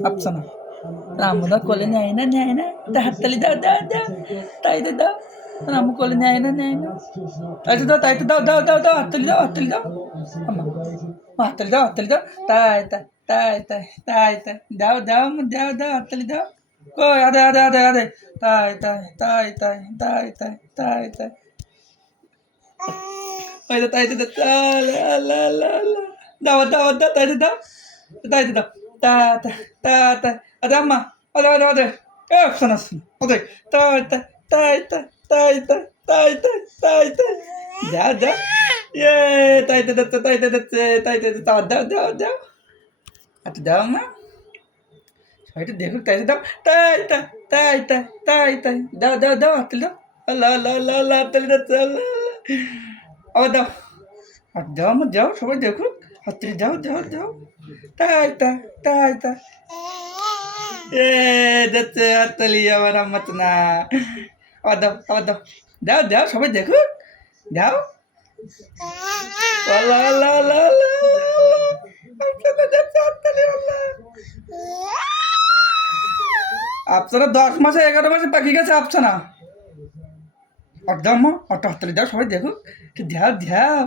আফসানা রামু দাও কোলে নেয় না নেয় না তা হাততালি দাও দাও দাও তাই তো দাও রামু কোলে নেয় না নেয় না তাই তো দাও তাই তো দাও দাও দাও দাও হাততালি দাও হাততালি দাও আম্মা হাততালি দাও হাততালি দাও তাই তাই তাই তাই তাই তাই দাও দাও দাও দাও হাততালি দাও কই আদে আদে আদে আদে তাই তাই তাই তাই তাই তাই তাই তাই ওই তো তাই তো দাও দাও দাও তাই তো দাও তাই তো দাও తాత తాత అదమ్మ అదే అదే అదే ఏ వస్తాను వస్తాను అదే తాత తాత తాత తాత తాత যা যা এ তাইতে দত্ত তাইতে দত্তে তাইতে দাও দাও দাও দাও আচ্ছা দাও না সবাইটা দেখুক তাইতে দাও তাই তাই তাই তাই তাই তাই দাও দাও দাও আটতে দাও আল্লাহ আল্লাহ আল্লাহ আল্লাহ আটতে আল্লাহ আবার দাও আর দাও আমার যাও সবাই দেখুক ಹತ್ರ ಜಾವ್ ಜಾವ್ ಜಾವ್ ತಾಯ್ತಾ ತಾಯ್ತಾ ಏ ದತ್ತ ಹತ್ತಲಿ ಅವರ ಮತ್ತನ আবার দাও আবার দাও দাও দাও সবাই দেখুন দাও আপনারা দশ মাসে এগারো মাসে পাখি গেছে আপছে না অর্ধম অর্ধ হাততালি দাও সবাই দেখুক ধ্যাও ধ্যাও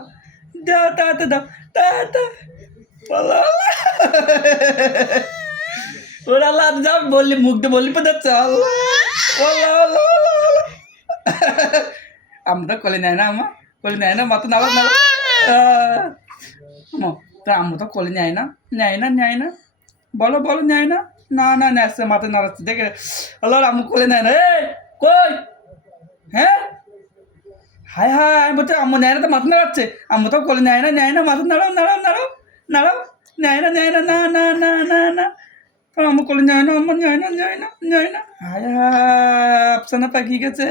দাও তাতে দাও তাতে ওরা আল্লাহ যাও বললি মুখ দিয়ে বললি আল্লাহ আল্লাহ আমরা কলে নেয় না আমা কলে নেয় না মাথা নাড়া আমা তা আম্মু তো কলে নেয় না নেয় না নেয় না বলো বলো নেয় না না না নেচ্ছে মাথা নাড়াচ্ছে দেখে আল্লাহ আম্মু কোলে নেয় না এ কই হ্যাঁ হায় হায় আমি বলছি, আম্মু নেয় না তো, মাথা নাড়াচ্ছে। আম্মু তো কোলে নেয় না নেয় না, মাথা নাড়াও নাড়াও নাড়াও নাড়াও, নেয় না নেয় না না না না না না। কারণ আম্মু কোলে নেয় না, আম্মু, নেয় না নেয় না নেয় না। হায় হায়, আফসানা পাখি গেছে।